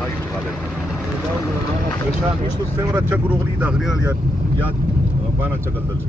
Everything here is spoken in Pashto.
هاي غالبا بشان مش السمرة تشقروا غلي داخلين اليد ياد بانا تشقل دلشي